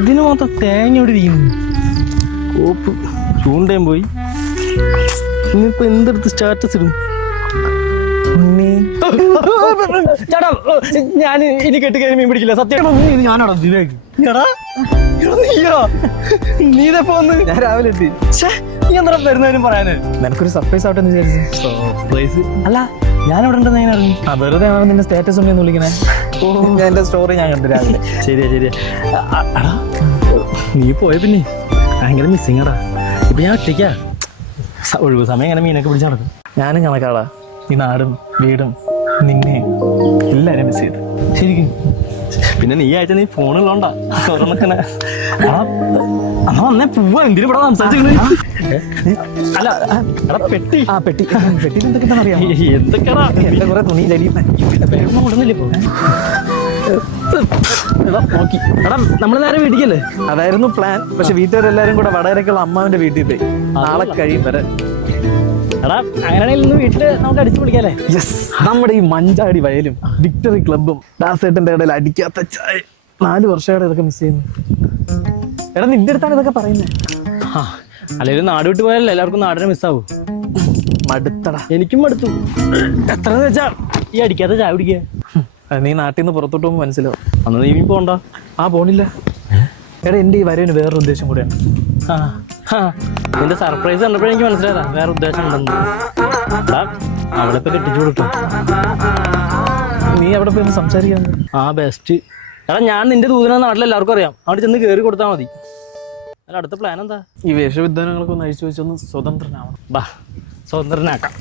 ഇതിന് മാത്രം തേങ്ങ ഇവിടെ ഇരിക്കുന്നു. കോപ്പ് ചൂണ്ടയും പോയി. ഇനിയിപ്പോ എന്തെടുത്ത് സ്റ്റാറ്റസ് ഇടും? ചേട്ടാ ഞാൻ ഇനി കെട്ടി കയറി മീൻ പിടിക്കില്ല. സത്യം ഞാനാണോ നീതെപ്പോ വന്ന്? ഞാൻ രാവിലെ എത്തി. നീ എന്താ വരുന്നതിനും പറയാന്? നിനക്കൊരു സർപ്രൈസ് ആവട്ടെ എന്ന് വിചാരിച്ചു. സർപ്രൈസ് അല്ല, ഞാൻ ഇവിടെ ഉണ്ടെന്ന് എങ്ങനെ അറിഞ്ഞു? വെറുതെ ആണ് നിന്റെ സ്റ്റാറ്റസ് ഉണ്ടെന്ന് വിളിക്കണേ. ഞാൻ എന്റെ സ്റ്റോറി ഞാൻ കണ്ടു രാവിലെ. ശരിയാ. അടാ നീ പോയ പിന്നെ ഭയങ്കര മിസ്സിങ് അടാ. ഇപ്പൊ ഞാൻ ഒറ്റയ്ക്കാ. ഒഴിവ് സമയം ഇങ്ങനെ മീനൊക്കെ പിടിച്ച് നടക്കും. ഞാനും കണക്കാടാ. ഈ നാടും വീടും നിന്നെ എല്ലാരും മിസ് ചെയ്ത് ശരിക്കും. പിന്നെ നീ അയച്ച നീ ഫോണുള്ളോണ്ടാ ഓരോന്നൊക്കെ. വന്നേ പോവാ. എന്തിനും ഇവിടെ സംസാരിച്ചു? അല്ല പെട്ടി പെട്ടി എന്തൊക്കെ അറിയാം. എന്തൊക്കെയാടാ എന്റെ കുറെ തുണി കൊടുന്നില്ല ഇപ്പൊ. നോക്കി എടാ നമ്മള് നേരെ വീട്ടിക്കല്ലേ? അതായിരുന്നു പ്ലാൻ. പക്ഷെ വീട്ടുകാരെല്ലാരും കൂടെ വടകരക്കുള്ള അമ്മാവിന്റെ വീട്ടിൽ പോയി. നാളെ കഴിയും വരെ. എടാ അങ്ങനെയാണെങ്കിൽ ഇന്ന് വീട്ടില് നമുക്ക് അടിച്ചു പിടിക്കാല്ലേ? യെസ്. നമ്മുടെ ഈ മഞ്ചാടി വയലും വിക്ടറി ക്ലബും ദാസേട്ടന്റെ ഇടയിൽ അടിക്കാത്ത ചായ 4 വർഷമായിട്ട് ഇതൊക്കെ മിസ് ചെയ്യുന്നു. എടാ നിന്റെ അടുത്താണ് ഇതൊക്കെ പറയുന്നത്. അല്ലെങ്കിൽ നാട് വിട്ട് പോയാലല്ലേ എല്ലാവർക്കും നാടിനെ മിസ്സാവൂ. മടുത്തടാ. എനിക്കും മടുത്തു. എത്രന്ന് വെച്ചാ ഈ അടിക്കാത്ത ചായ പിടിക്കുക. നീ നാട്ടിൽ നിന്ന് പുറത്തോട്ട് പോകുമ്പോൾ മനസ്സിലാവും. അന്ന് നീ പോണ്ട. പോണില്ല. എടാ എന്റെ ഈ വരവിന് വേറൊരു ഉദ്ദേശം കൂടെയാണ്. നിന്റെ സർപ്രൈസ് കണ്ടപ്പോഴേ എനിക്ക് മനസ്സിലായതാ വേറെ ഉദ്ദേശം ഉണ്ടെന്ന്. അവിടെ ഇപ്പൊ കെട്ടിച്ചു കൊടുക്കും. നീ അവിടെ പോയി സംസാരിക്കാൻ. ബെസ്റ്റ്. എടാ ഞാൻ നിന്റെ ദൂതന നാട്ടിൽ എല്ലാവർക്കും അറിയാം. അവിടെ ചെന്ന് കയറി കൊടുത്താൽ മതി. അല്ല അടുത്ത പ്ലാൻ എന്താ? ഈ വേഷവിധാനങ്ങളൊക്കെ ഒന്ന് അഴിച്ചു വെച്ചൊന്ന് സ്വതന്ത്രനാവണം. സ്വതന്ത്രനാക്കാം.